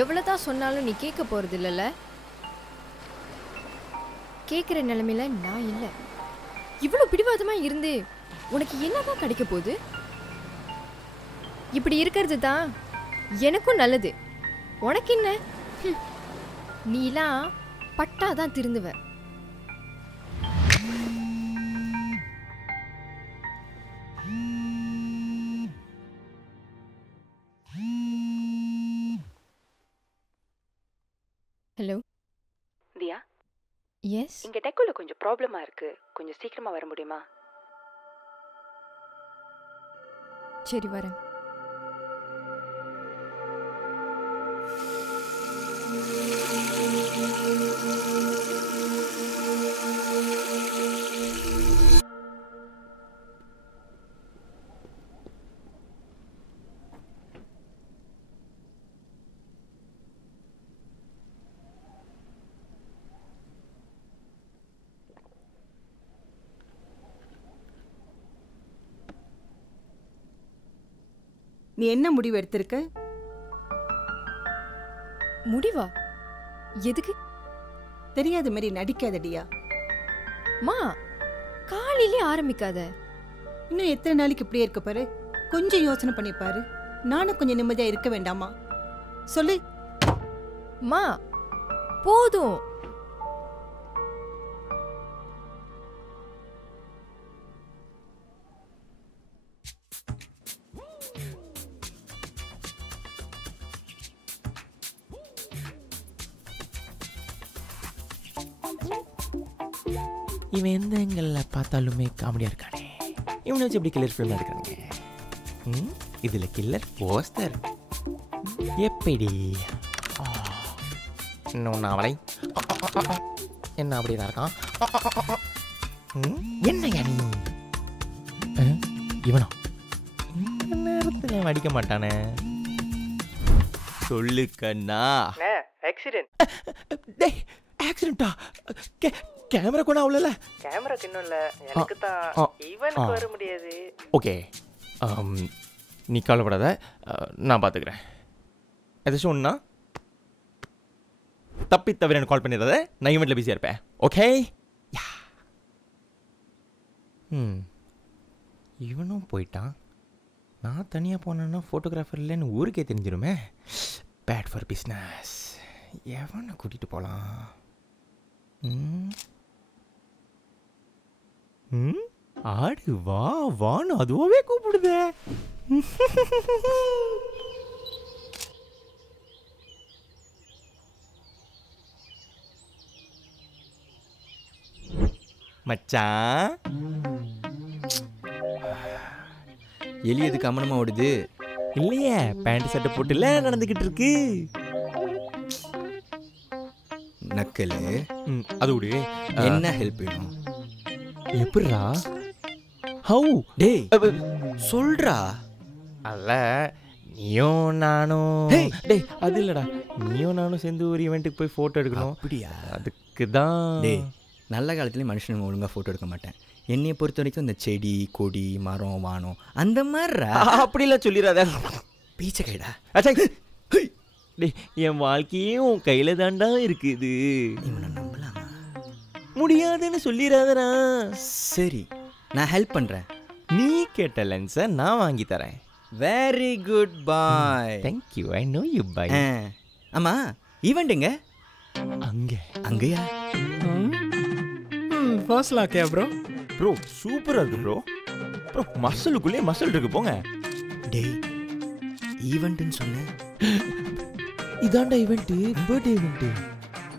எவ்வளவுதான் சொன்னாலும் நீ கேட்க போறது இல்லைல்ல. கேட்குற நிலைமையில நான் இல்லை. இவ்வளோ பிடிவாதமா இருந்து உனக்கு என்னதான் கிடைக்க போகுது? இப்படி இருக்கிறது தான் எனக்கும் நல்லது. உனக்கு என்ன? நீலாம் பட்டாதான் திருந்துவ. ஹலோ தியா, எஸ். இங்க டெக்கோல கொஞ்சம் ப்ராப்ளமா இருக்கு. கொஞ்சம் சீக்கிரமா வர முடியுமா? சரி வரேன். நீ என்ன முடிவு எடுத்திருக்க? முடிவா? எதுக்கு? தெரியாத மாதிரி நடிக்காதடியா. மா, காலையிலே ஆரம்பிக்காத. இன்னும் எத்தனை நாளைக்கு இப்படியே இருக்க பாரு. கொஞ்சம் யோசனை பண்ணி பாரு. நானும் கொஞ்சம் நிம்மதியா இருக்க வேண்டாமா? சொல்லு. மா போதும். இவன் எந்த எங்களில் பார்த்தாலுமே காமெடியாக இருக்கானே. இவனை வச்சு எப்படி கில்லர் ஃபிலிம் எடுக்கிறாங்க? இதில் கில்லர் போஸ்டர் எப்படி? இன்னொன்று அவளை என்ன அப்படி தான் இருக்கான். என்னையா நீ? இவனா இந்த நேரத்தில் அடிக்க மாட்டானே. சொல்லு கண்ணா. ஆக்சிடென்ட். டேய், ஆக்சிடென்ட்டா? கேமரா கூட அவ்வளோல. கேமராக்கு இன்னும் இல்லை, எனக்கு தான். ஈவனுக்கு வர முடியாது. ஓகே, நீ கவலைப்படாத, நான் பார்த்துக்கிறேன். ஏதாச்சும் ஒன்றா தப்பி தவிர எனக்கு கால் பண்ணிடுறத. நான் ஈவெண்ட்டில் பிஸியாக இருப்பேன். ஓகே. இவனும் போயிட்டான். நான் தனியாக போனேன்னா ஃபோட்டோகிராஃபர் இல்லைன்னு ஊருக்கே தெரிஞ்சிருமே. Bad for business. எவனை கூட்டிகிட்டு போகலாம்? ஆடு வா வான்னு அதுவே கூப்பிடுதே. மச்சான், எலி எதுக்கு அமனமா ஓடுது? இல்லையே, பேண்ட் சட்டை போட்டுல நடந்துகிட்டு இருக்கு. நக்கலு. அது விடு. என்ன ஹெல்ப் வேணும்? எப்படிரா? ஹவு? டேய் சொல்றா. அல்ல, நீயும் நானும். டேய் அது இல்லடா, நீயும் நானும் சேர்ந்து ஒரு ஈவெண்ட்டுக்கு போய் ஃபோட்டோ எடுக்கணும். அப்படியா? அதுக்கு தான். டேய், நல்ல காலத்துலேயும் மனுஷனுங்க ஒழுங்காக ஃபோட்டோ எடுக்க மாட்டேன். என்னையை பொறுத்த வரைக்கும் இந்த செடி கொடி மரம் வானம் அந்த மாதிரி அப்படிலாம் சொல்லிடாத. பீச்சை கைடா. டேய், என் வாழ்க்கையும் உன் கையில் தாண்டா இருக்குது. இவனை நம்பலாமா? முடியாதுன்னு சொல்லிடாதடா. சரி, நான் ஹெல்ப் பண்ணுறேன். நீ கேட்ட லென்ஸை நான் வாங்கி தரேன். Very good boy. Thank you, I know you boy. ஆமாம், ஈவெண்ட்டுங்க அங்கே. அங்கேயா? First லாக்கே bro. ப்ரோ சூப்பராக இருக்கு ப்ரோ. ப்ரோ மசலுக்குள்ளே மசல் இருக்கு போங்க. டேய், ஈவெண்ட்டுன்னு சொன்னேன். இதாண்டா ஈவெண்ட்டு, பர்த்டே ஈவெண்ட்டு.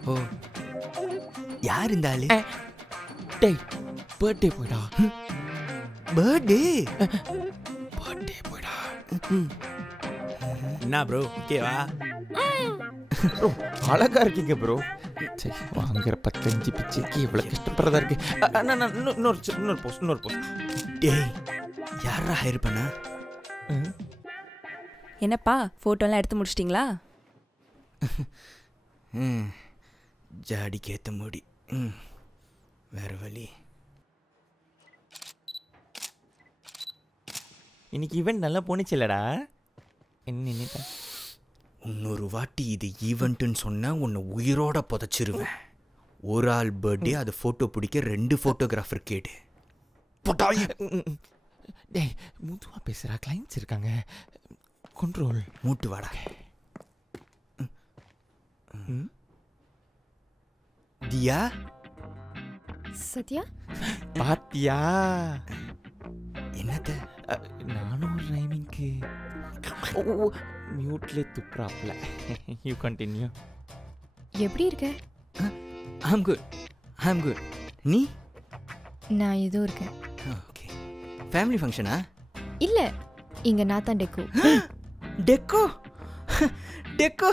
ஓ, யார் இந்த ஆளு? டேய், பர்த்டே போய்டா. பர்த்டே பர்த்டே போய்டா. என்ன ப்ரோ, ஓகேவா? ப்ரோ அழகா இருக்கீங்க ப்ரோ. சரி, வாங்குற 15 பிச்சைக்கு இவ்வளோ கஷ்டப்படுறதா இருக்கு. இன்னொரு போஸ்ட். டேய், யாரா ஹையர் பண்ணா? என்னப்பா, ஃபோட்டோலாம் எடுத்து முடிச்சிட்டிங்களா? ஜாடிக்கு ஏற்ற முடி. வேற வழி. இன்னைக்கு ஈவெண்ட் நல்லா போனிச்சு இல்லடா? என்ன நின்னுட்டேன். இன்னொரு வாட்டி இது ஈவெண்ட்டுன்னு சொன்னால் உன்னை உயிரோட புதைச்சிருவேன். ஒரு ஆள் பர்த்டே அது ஃபோட்டோ பிடிக்க 2 ஃபோட்டோகிராஃபர் கேடு. டேய் முதுவா பேசுகிறா, கிளைண்ட்ஸ் இருக்காங்க. கண்ட்ரோல். மூட்டு வாடா. தியா சத்யா, பாத்தியா? என்னத்த? நானும் ஒரு ரைமிங்க்கு மியூட்லே துப்புறாப்ல. You continue. எப்படி இருக்க? I'm good. நீ? நான் ஏதோ இருக்கேன். ஓகே. ஃபேமிலி ஃபங்க்ஷனா? இல்ல, இங்க நான் தான் டெக்கோ. டெக்கோ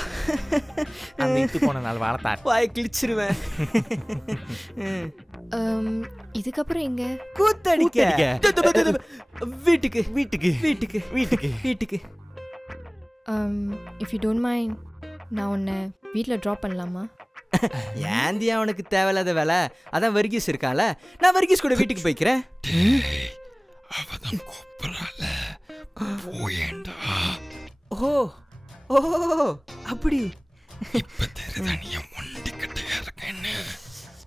அந்த இத்து போன நாள் வாழத்தார் வாயை கிழிச்சிருவேன். இதுக்கப்புறம் எங்க? கூத்தடிக்க. வீட்டுக்கு. இஃப் யூ டோன்ட் மைண்ட், நான் உன்னை வீட்டில் ட்ராப் பண்ணலாமா? ஏந்தி அவனுக்கு தேவையில்லாத வேலை. அதான் வர்கீஸ் இருக்கான்ல, நான் வர்கீஸ் கூட வீட்டுக்கு போய்க்கிறேன். ஓ அப்படி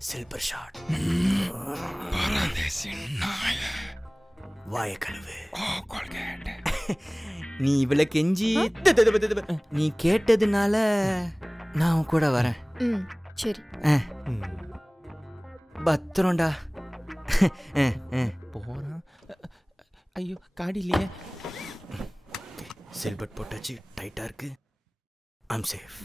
சில்பர் ஷாட். வாய கழுவு. நீ இவளை கெஞ்சி நீ கேட்டதுனால நான் உன் கூட வரேன். சரி. பத்திரம்டா. போறான். ஐயோ காடிலையே. செல்பட் போட்டாச்சு, டைட்டாக இருக்கு. I'm safe.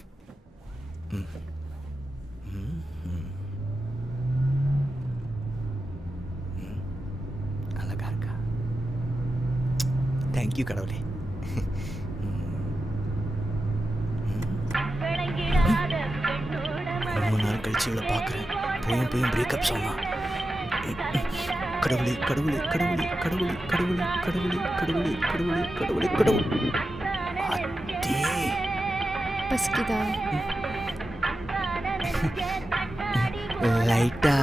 அழகா இருக்கா? தேங்க்யூ கடவுளே. ரொம்ப நாள் கழிச்சு இவளை பார்க்குறேன். போயும் பிரேக்கப் சொன்னா. கடவுளே கடவுளே கடவுளே கடவுளே கடவுளே கடவுளே கடவுளே கடவுளே கடவுளே கடவுளே. அத்தே பஸ்கிதா. லைட்டா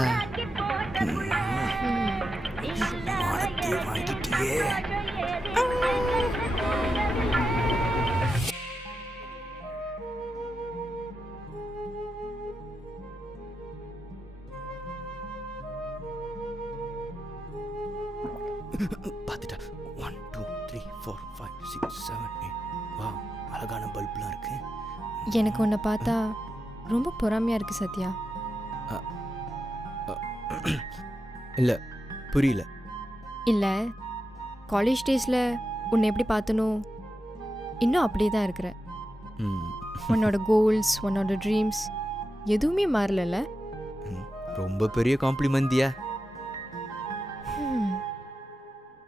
மானத்தை வாங்கிட்டியே. பார்த்துட்டா. 1 2 3 4 5 6 7 8. வா, அழகான பல்புலாம் இருக்கு. எனக்கு உன்னை பார்த்தா ரொம்ப பொறாமையா இருக்கு சத்யா. இல்லை, புரியல. இல்லை, காலேஜ் டேஸில் உன்னை எப்படி பார்த்தனோ இன்னும் அப்படியே தான் இருக்கிற. உன்னோட கோல்ஸ், உன்னோட ட்ரீம்ஸ் எதுவுமே மாறலல்ல. ரொம்ப பெரிய காம்ப்ளிமெண்ட் தியா.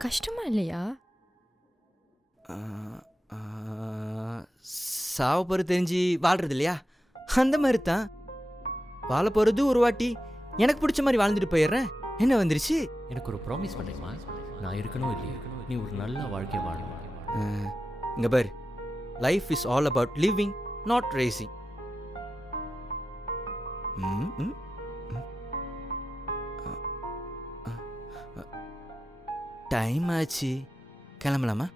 கஷ்டமா இல்லையா? சாவ போகிற தெரிஞ்சு வாழ்றது இல்லையா, அந்த மாதிரி தான். வாழ போகிறது ஒரு வாட்டி, எனக்கு பிடிச்ச மாதிரி வாழ்ந்துட்டு போயிடுறேன். என்ன வந்துருச்சு? எனக்கு ஒரு ப்ராமிஸ் பண்ணுறேம்மா, நான் இருக்கணும் இல்லையா, நீ ஒரு நல்ல வாழ்க்கை வாழணும். இங்கே பாரு, life is all about living, not racing. Time ஆச்சு, கிளம்பலாமா?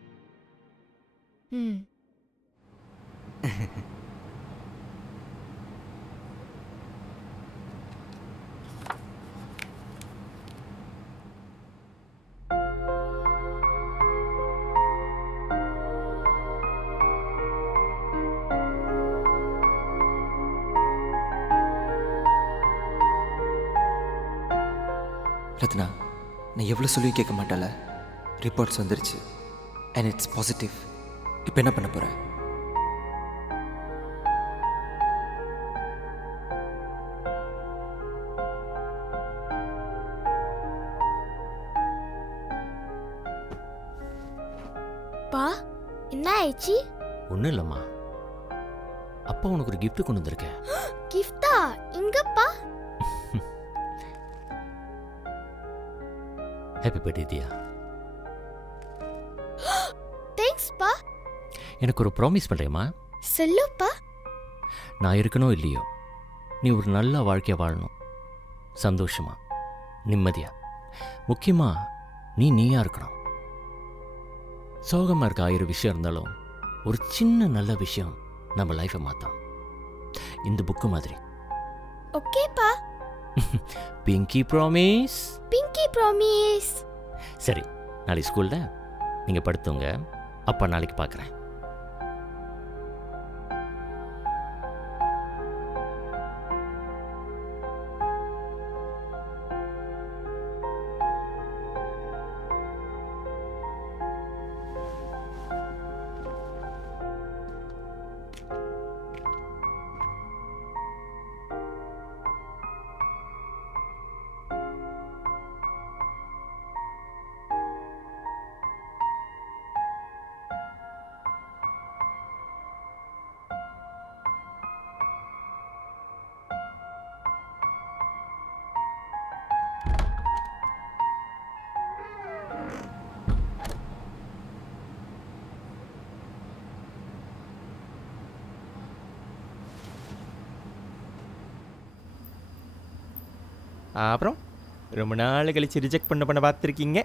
ரத்னா, நான் எவ்வளோ சொல்லி கேட்க மாட்டால. ரிப்போர்ட்ஸ் வந்துருச்சு அண்ட் இட்ஸ் பாசிட்டிவ். இப்போ என்ன பண்ண போகிற? பா, என்ன ஆயிடுச்சு? ஒன்றும் இல்லைம்மா, அப்பா உனக்கு ஒரு கிஃப்ட் கொண்டு வந்திருக்கேன். கிஃப்டா? இங்கப்பா. ஹாப்பி பர்த்டே தியா. தேங்க்ஸ் பா. எனக்கு ஒரு ப்ராமிஸ் பண்ணுறேம்மா. சொல்லுப்பா. நான் இருக்கணும் இல்லையோ, நீ ஒரு நல்ல வாழ்க்கையை வாழணும், சந்தோஷமா, நிம்மதியா. முக்கியமாக நீயா இருக்கணும். சோகமாக இருக்க 1000 விஷயம் இருந்தாலும் ஒரு சின்ன நல்ல விஷயம் நம்ம லைஃப்பை மாற்றலாம். இந்த புக்கு மாதிரி. ஓகேப்பா. பிங்கி ப்ராமிஸ். பிங்கி ப்ராமிஸ். சரி, நாளைக்கு ஸ்கூலில் நீங்கள் படுத்துங்க. அப்பா நாளைக்கு பார்க்குறேன். அப்புறம் ரொம்ப நாள் கழிச்சு ரிஜெக்ட் பண்ண பார்த்துருக்கீங்க.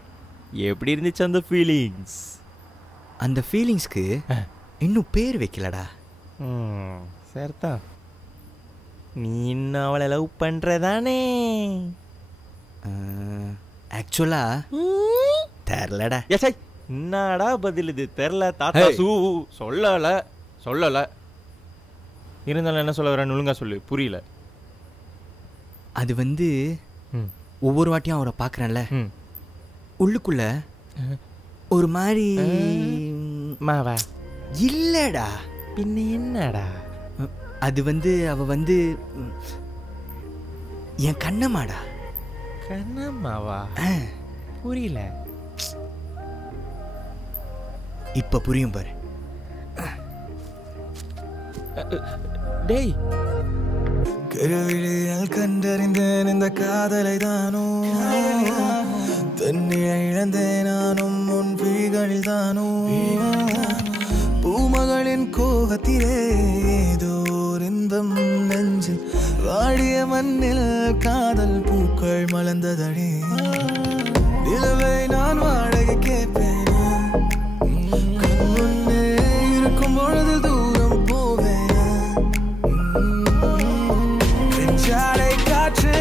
எப்படி இருந்துச்சு அந்த ஃபீலிங்ஸ்? அந்த ஃபீலிங்ஸ்க்கு இன்னும் பேர் வைக்கலடா. சரிதா. நீ இன்னும் அவளை லவ் பண்ணுறதானே? ஆக்சுவலா தெரிலடா. ஏசை என்னடா பதில் இது? தெரில தாத்தா. சொல்லலை. இருந்தாலும் என்ன சொல்ல வரேன்னு ஒழுங்கா சொல்லு. புரியல. அது வந்து ஒவ்வொரு வாட்டியும் அவரை பார்க்குறேன்ல, உள்ளுக்குள்ள ஒரு மாதிரி மாவா இல்லடா. பின்ன என்னடா? அது வந்து அவ வந்து என் கண்ணம்மாடா. கண்ணம்மாவா? புரியல. இப்ப புரியும் பாரு. டேய், கருவிழியால் கண்டறிந்தேன் இந்த காதலை தானோ, தன்னிலை இழந்தேன் நானும் உன் விழிகளில் தானோ, பூமகளின் கோகத்திலே ஏதோ இன்பம் நெஞ்சில் வாடிய மண்ணில் காதல் பூக்கள் மலர்ந்ததடி. நிலவை நான் வாடகை கேட்பேன், கண் முன்னே இருக்கும் பொழுது தூரம் போவேன். சாலை காற்று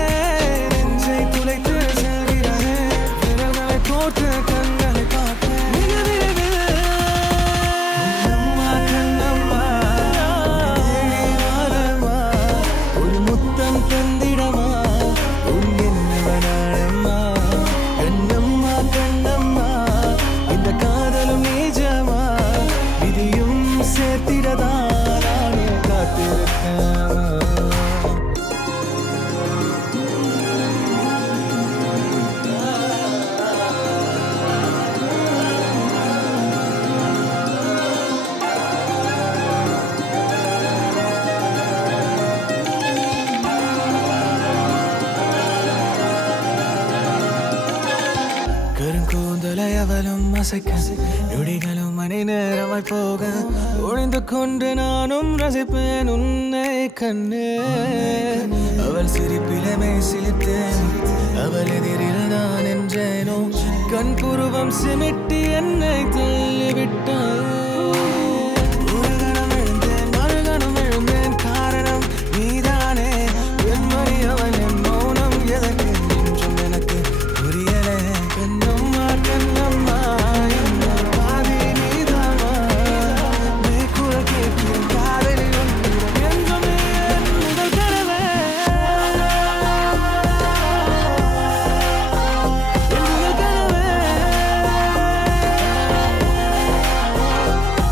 நெஞ்சை துளைத்து செல்கிறது, விரல்களை போட்டு கண்களை பார்ப்பேன். மிக விரைவில் கண்ணம்மா கண்ணம்மா தேடினாரம்மா, ஒரு முத்தம் தந்திடமா உன் என்னவனாரம்மா. கண்ணம்மா கண்ணம்மா இந்த காதலும் நிஜமா, விதியும் சேர்த்திடதா நானே காத்திருக்கேன். கருங்கூந்தலை அவளும் அசைக்க, நொடிகளும் மணி நேரமாய் போக, ஒழிந்து கொண்டு நானும் ரசிப்பேன் உன்னை கண்ணே. அவள் சிரிப்பிலே மெய்சிலித்தேன், அவள் எதிரில் நான் என்றேனோ, கண் புருவம் சிமிட்டி என்னை தள்ளிவிட்டாள். ஒரு கணம் எழுந்தேன், மறுகணம் எழுந்தேன், காரணம் நீதானே. வெண்மணி அவள் என் மௌனம் எதற்கு என்றும் எனக்கு புரியலே. கண்ணம்மா கண்ணம்மா என்ன பாதி நீதாமா, மேற்குறள் கேட்கிறேன் காதலில் என்றுமே என் முதல் கனவே. என் முதல் கனவே,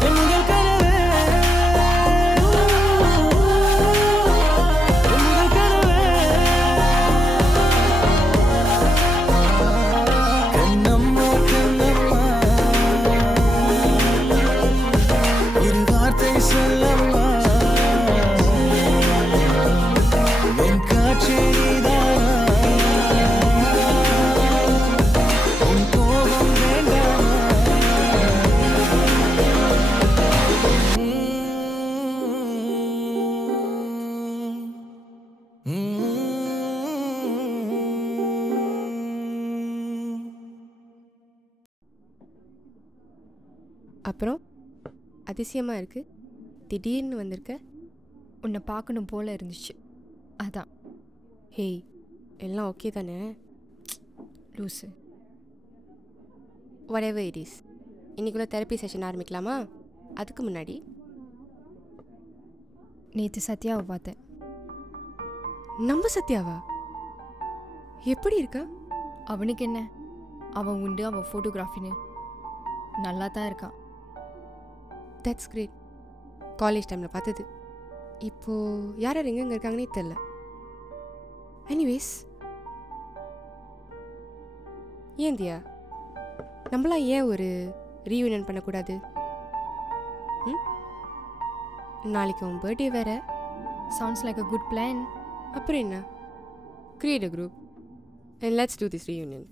என் முதல் கனவே, என் முதல் கனவே. கண்ணம்மா கண்ணம்மா இரு வார்த்தை சொல்லம்மா, என் காட்சி நீதானா, உன் கோபம் வேண்டாமா. அப்புறம் அதிசயமாக இருக்கு. திடீர்னு வந்திருக்க? உன்னை பார்க்கணும் போல இருந்துச்சு, அதான். ஹேய், எல்லாம் ஓகே தானே? லூஸு. whatever it is, இன்னைக்குள்ள தெரப்பி செஷன் ஆரம்பிக்கலாமா? அதுக்கு முன்னாடி நேற்று சத்யாவை பார்த்தேன். நம்ம சத்யாவா? எப்படி இருக்கா? அவனுக்கு என்ன, அவன் உண்டு, அவன் ஃபோட்டோகிராஃபின்னு நல்லா தான் இருக்கான். That's great. காலேஜ் டைமில் பார்த்தது. இப்போது யார் யார் எங்கெங்கே இருக்காங்கன்னே தெரில. எனிவேஸ், ஏன் தியா, நம்மளாம் ஏன் ஒரு ரீயூனியன் பண்ணக்கூடாது? நாளைக்கு உன் பர்த்டே வேற. Sounds like a good plan. அப்புறம் என்ன, create a group and let's do this reunion.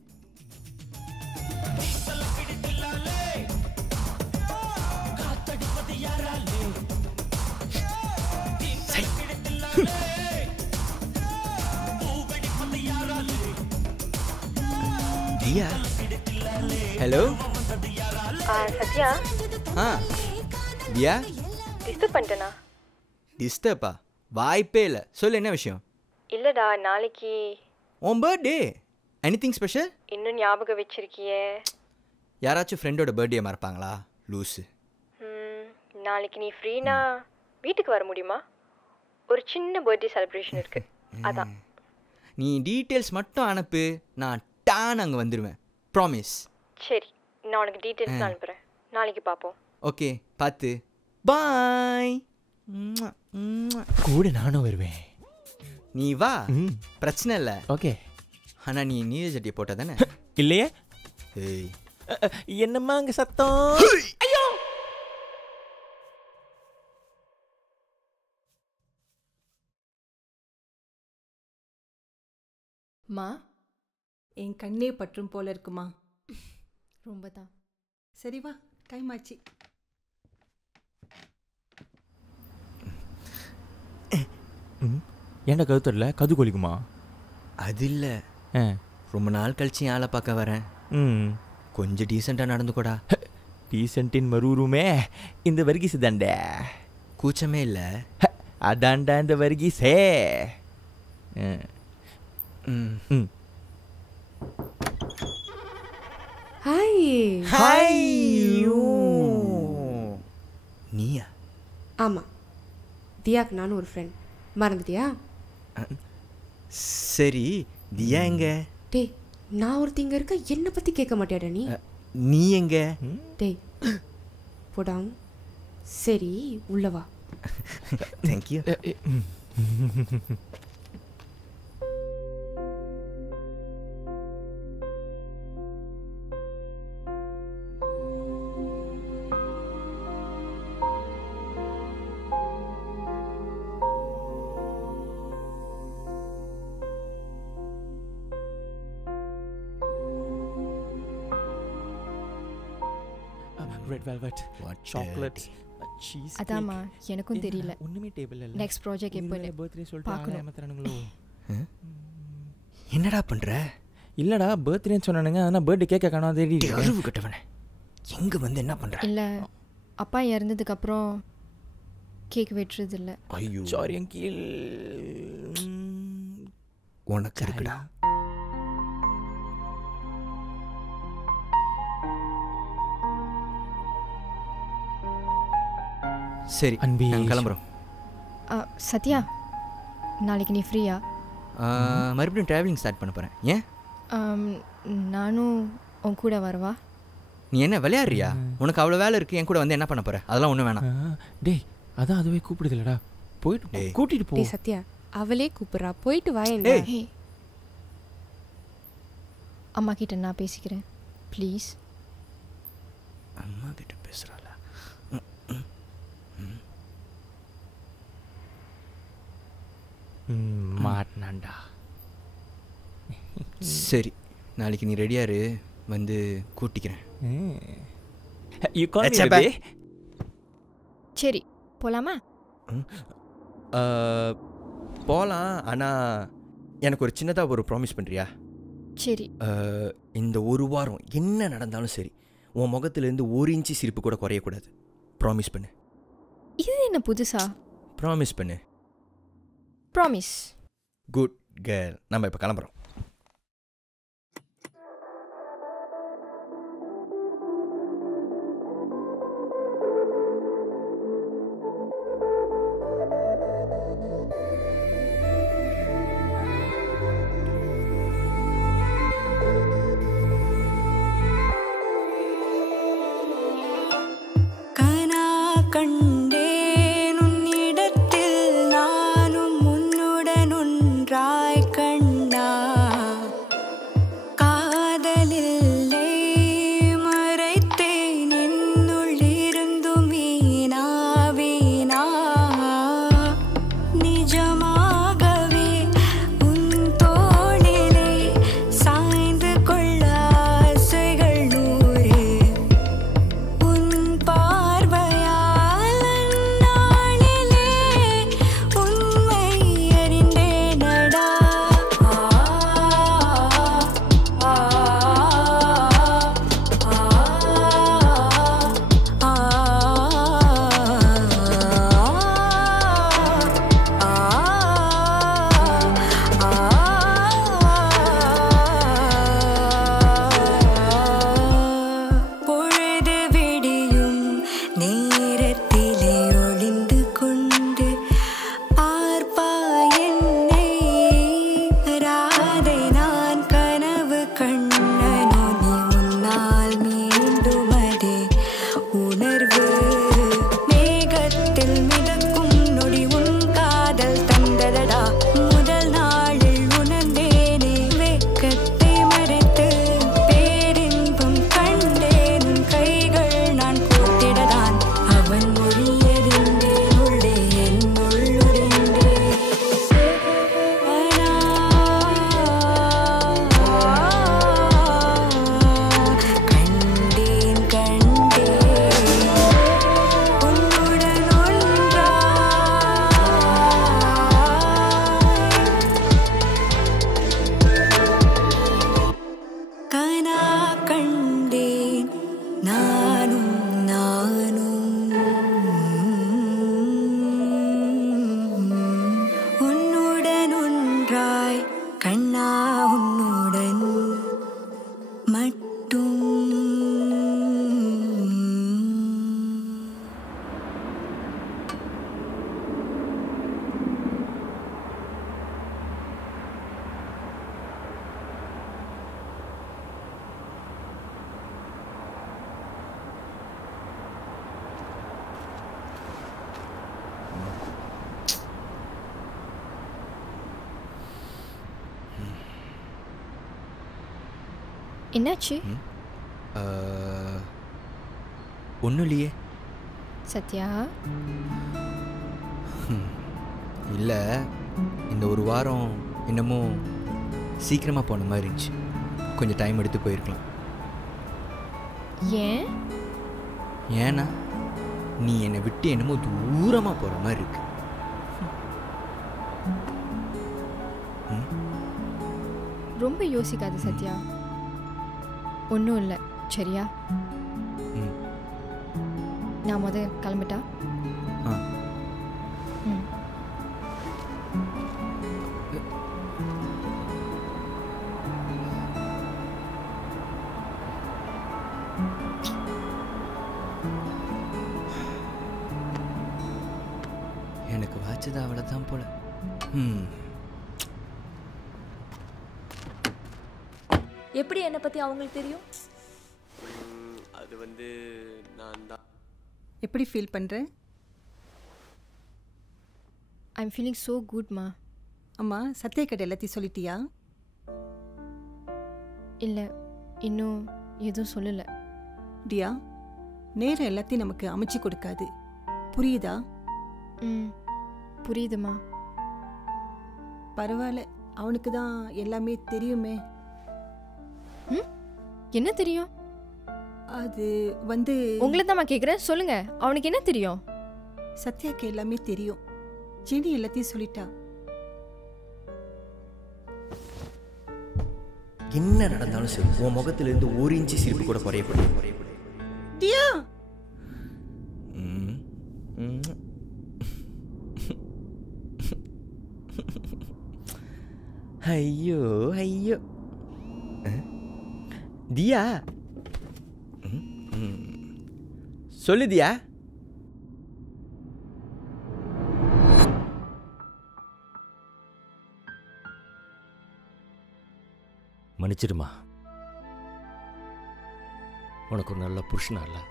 Diya, hello. Sathya, Diya, disturb பண்ணிட்டேனா? டிஸ்டர்பா? வாய்ப்பே இல்லை. சொல்லு, என்ன விஷயம்? இல்லைடா, நாளைக்கு உன் பர்த்டே. Anything special? இன்னும் ஞாபகம் வச்சிருக்கியே? யாராச்சும் ஃப்ரெண்டோட பர்த்டே மறப்பாங்களா? லூஸு. நாளைக்கு நீ ஃப்ரீனா வீட்டுக்கு வர முடியுமா? ஒரு சின்ன பர்த்டே செலிப்ரேஷன் இருக்கு, அதான். நீ டீட்டெயில்ஸ் மட்டும் அனுப்பு, நான் டான் அங்கே வந்துடுவேன். ப்ராமிஸ். சரி, நான் உனக்கு டீட்டெயில்ஸ் அனுப்புகிறேன். நாளைக்கு பார்ப்போம். ஓகே, பார்த்து. பாய். கூட நானும் வருவேன். நீ வா, பிரச்சனை இல்லை. ஓகே. ஆனால் நீ நீல ஜட்டியை போட்ட தானே? இல்லையே. ஏய், என்னம்மா அங்கே சத்தம்? ஐயோ, மா, என் கண்ணே பற்றும் போல இருக்குமா? ரொம்ப தான். சரி வா, டைம் ஆச்சு. ஏன்டா கருத்தரில் கது கொலிக்குமா? அது இல்லை, ரொம்ப நாள் கழிச்சு ஆளை பார்க்க வரேன். கொஞ்சம் டீசெண்டாக நடந்துக்கூடா. டீசென்ட்டின் மறுவுருமே இந்த வர்கீஸ் தாண்டா. கூச்சமே இல்லை. அதாண்டா இந்த வர்கீஸே. ஹாய். ஹாய். நீயா? ஆமாம், தியாக்கு நானும் ஒரு ஃப்ரெண்ட். மறந்துட்டியா? சரி, தியா எங்க? டேய், நான் ஒருத்தி இங்கே இருக்க, என்னை பற்றி கேட்க மாட்டியாடா நீ? நீ எங்க? டேய் போடாம். சரி, உள்ளவா. Thank you. Red velvet, chocolates, cheese. அதாம்மா, எனக்கும் தெரியல. ஒண்ணுமே டேபிள் இல்ல. நெக்ஸ்ட் ப்ராஜெக்ட் எப்போன்னு பர்த்டே சொல்லிட்டு ஏமாத்துறானுங்களோ? என்னடா பண்ற? இல்லடா, பர்த்டேன்னு சொன்னானுங்க, ஆனால் பர்த்டே கேட்க காணாம தேடி அறிவு கட்டவனே. எங்க வந்து என்ன பண்ற? இல்லை, அப்பா இறந்ததுக்கு அப்புறம் கேக் வெட்டுறது இல்லை. ஐயோ, சாரி அங்கிள். உனக்கு இருக்குடா. சரி, அன்பி, நான் கிளம்புறோம். சத்யா, நாளைக்கு நீ ஃப்ரீயா? மறுபடியும் ட்ராவலிங் ஸ்டார்ட் பண்ண போகிறேன். ஏன்? நானும் உன் கூட வரவா? நீ என்ன விளையாடுறியா? உனக்கு அவ்வளோ வேலை இருக்குது, என் கூட வந்து என்ன பண்ண போகிற? அதெல்லாம் ஒன்றும் வேணாம். டேய், அதான் அதுவே கூப்பிடுது இல்லடா, போயிட்டு கூட்டிகிட்டு போ. சத்யா, அவளே கூப்பிட்றா, போயிட்டு வா. ஹே, அம்மா கிட்ட நான் பேசிக்கிறேன் ப்ளீஸ். அம்மா கிட்ட பேசுகிறாளா? மாட்டினாண்டா. சரி, நாளைக்கு நீ ரெடியாரு, வந்து கூட்டிக்கிறேன். சரி, போகலாமா? போகலாம், ஆனால் எனக்கு ஒரு சின்னதாக ஒரு ப்ராமிஸ் பண்ணுறியா? சரி. இந்த ஒரு வாரம் என்ன நடந்தாலும் சரி, உன் முகத்துலேருந்து 1 இன்ச்சு சிரிப்பு கூட குறையக்கூடாது. ப்ராமிஸ் பண்ணு. இது என்ன புதுசா? ப்ராமிஸ் பண்ணு. ப்ராமிஸ். Good girl. நம்ம இப்போ கிளம்புறோம். என்னாச்சு? ஒன்றும் இல்லையே. சத்யா? இல்லை, இந்த ஒரு வாரம் என்னமோ சீக்கிரமாக போன மாதிரி இருந்துச்சு. கொஞ்சம் டைம் எடுத்து போயிருக்கலாம். ஏன்? ஏன்னா நீ என்னை விட்டு என்னமோ தூரமாக போகிற மாதிரி இருக்கு. ரொம்ப யோசிக்காது சத்யா. ஒன்றும் இல்லை, சரியா? நான் கிளம்பிட்டா? எனக்கு வாச்சது அவ்வளோதான் போல. எப்படி என்னை பற்றி அவங்களுக்கு தெரியும்? அது வந்து நான் தான். எப்படி ஃபீல் பண்ணுற? ஐ எம் ஃபீலிங் ஸோ குட்மா. அம்மா, சத்யா கிட்ட எல்லாத்தையும் சொல்லிட்டியா? இல்லை, இன்னும் எதுவும் சொல்லலை. டியா, நேரம் எல்லாத்தையும் நமக்கு அமைச்சு கொடுக்காது, புரியுதா? புரியுதுமா. பரவாயில்ல, அவனுக்கு தான் எல்லாமே தெரியுமே. என்ன தெரியும்? அது வந்து உங்களை தான் கேட்குறேன், சொல்லுங்க. அவனுக்கு என்ன தெரியும்? சத்யாக்கு எல்லாமே தெரியும். ஜெனி எல்லாத்தையும் சொல்லிட்டா. என்ன நடந்தாலும் சரி, உன் முகத்திலிருந்து 1 இன்ச்சு சிரிப்பு கூட குறையப்படும். டியா ஐயோ ஐயோ. தியா, சொல்லு தியா. மன்னிச்சிடுமா, உனக்கு ஒரு நல்ல புருஷனா இல்லை,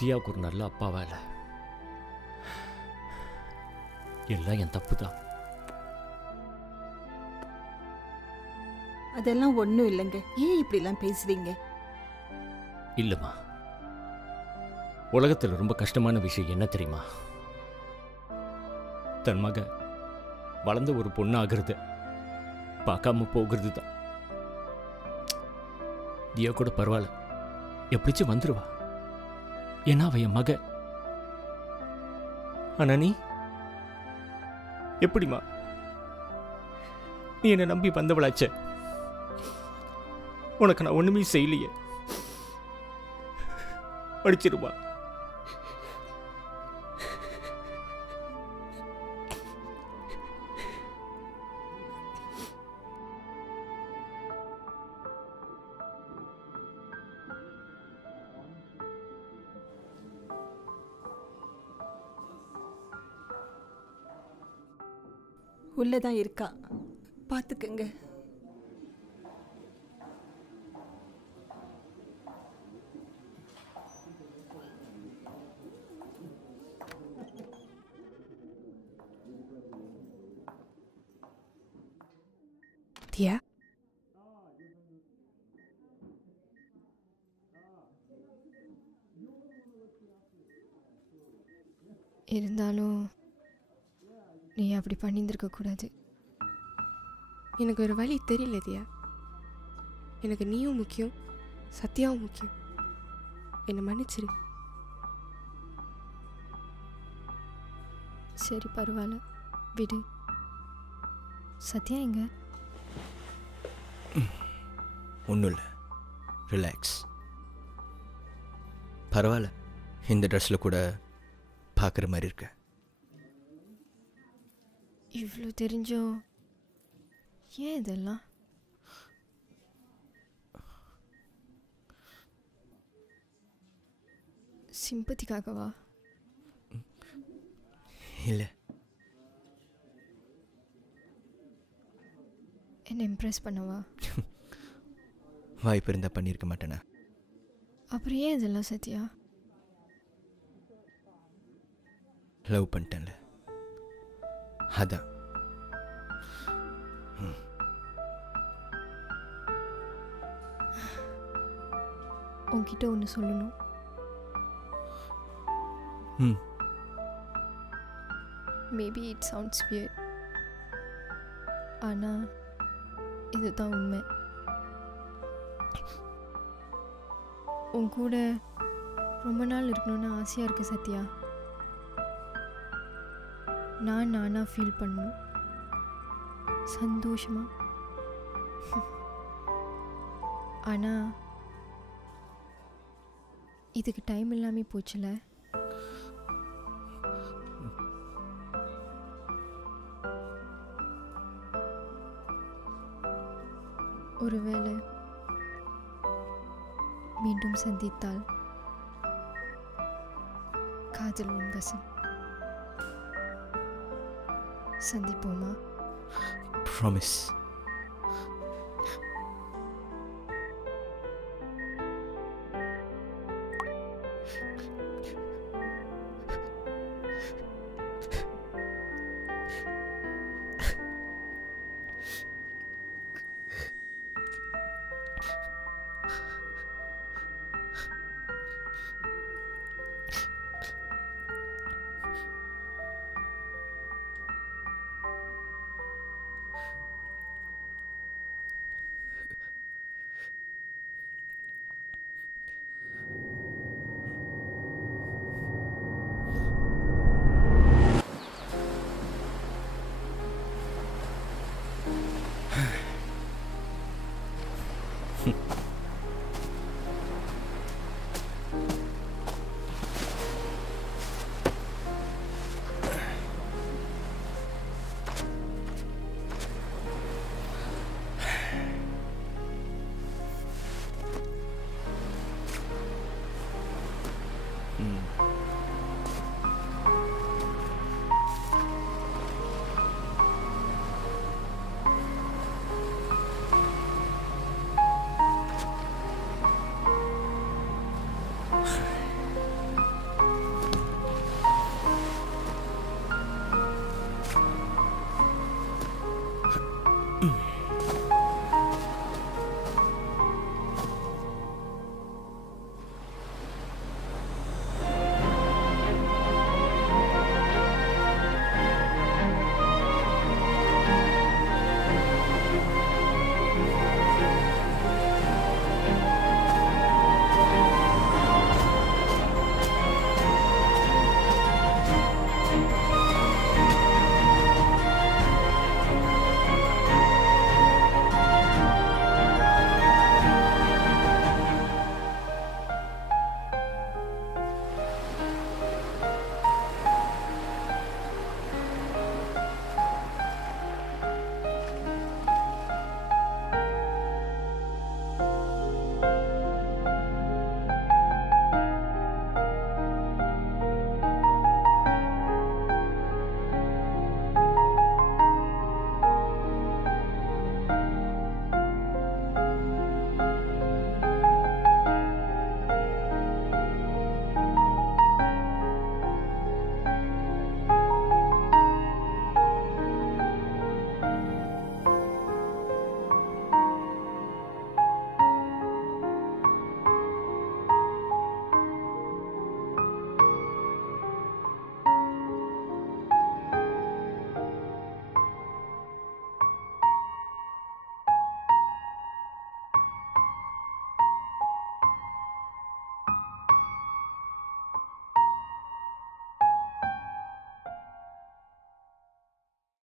தியாவுக்கு ஒரு நல்ல அப்பாவா இல்லை. எல்லாம் என் தப்பு தான். அதெல்லாம் ஒன்றும் இல்லைங்க. ஏன் இப்படிலாம் பேசுறீங்க? இல்லைம்மா, உலகத்தில் ரொம்ப கஷ்டமான விஷயம் என்ன தெரியுமா? தன் மக வளர்ந்த ஒரு பொண்ணு ஆகிறது பார்க்காம போகிறது தான். தியா கூட பரவாயில்ல, எப்படிச்சும் வந்துடுவா, ஏன்னா அவ என் மக. ஆனா நீ எப்படிமா? நீ என்னை நம்பி வந்தவளாச்ச, உனக்கு நான் ஒண்ணுமே செய்யலையே. படிச்சிருவா. உள்ளதான் இருக்கா, பார்த்துக்கங்க. தியா, இருந்தாலும் நீ அப்படி பண்ணியிருந்திருக்க கூடாது. எனக்கு ஒரு வழி தெரியல தியா. எனக்கு நீயும் முக்கியம், சத்யாவும் முக்கியம். என்னை மன்னிச்சிரு. சரி, பரவாயில்ல, விடு. சத்யா எங்க? ஒன்றும் இல்லை, ரிலாக்ஸ். பரவாயில்ல, இந்த ட்ரெஸ்ஸில் கூட பார்க்குற மாதிரி இருக்க. இவ்வளோ தெரிஞ்சோ ஏன் இதெல்லாம்? சிம்பத்திக்காகவா? இல்லை, என்ன இம்ப்ரெஸ் பண்ணவா? வாய்ப்பு இருந்தால் பண்ணியிருக்க மாட்டேனா? அப்புறம் ஏன் இதெல்லாம் சத்யா? லவ் பண்ணிட்டேன்ல, அதான். உன்கிட்ட ஒன்று சொல்லணும். மேபி இட் சவுண்ட்ஸ் வியர்ட், ஆனால் இதுதான் உண்மை. உன் கூட ரொம்ப நாள் இருக்கணும்னு ஆசையாக இருக்கு சத்யா. நானாக ஃபீல் பண்ணணும், சந்தோஷமா. ஆனால் இதுக்கு டைம் இல்லாமல் போச்சுல. ஒருவேளை மீண்டும் சந்தித்தால் காதல் உன் வசம். சந்திப்போமா? ப்ராமிஸ்.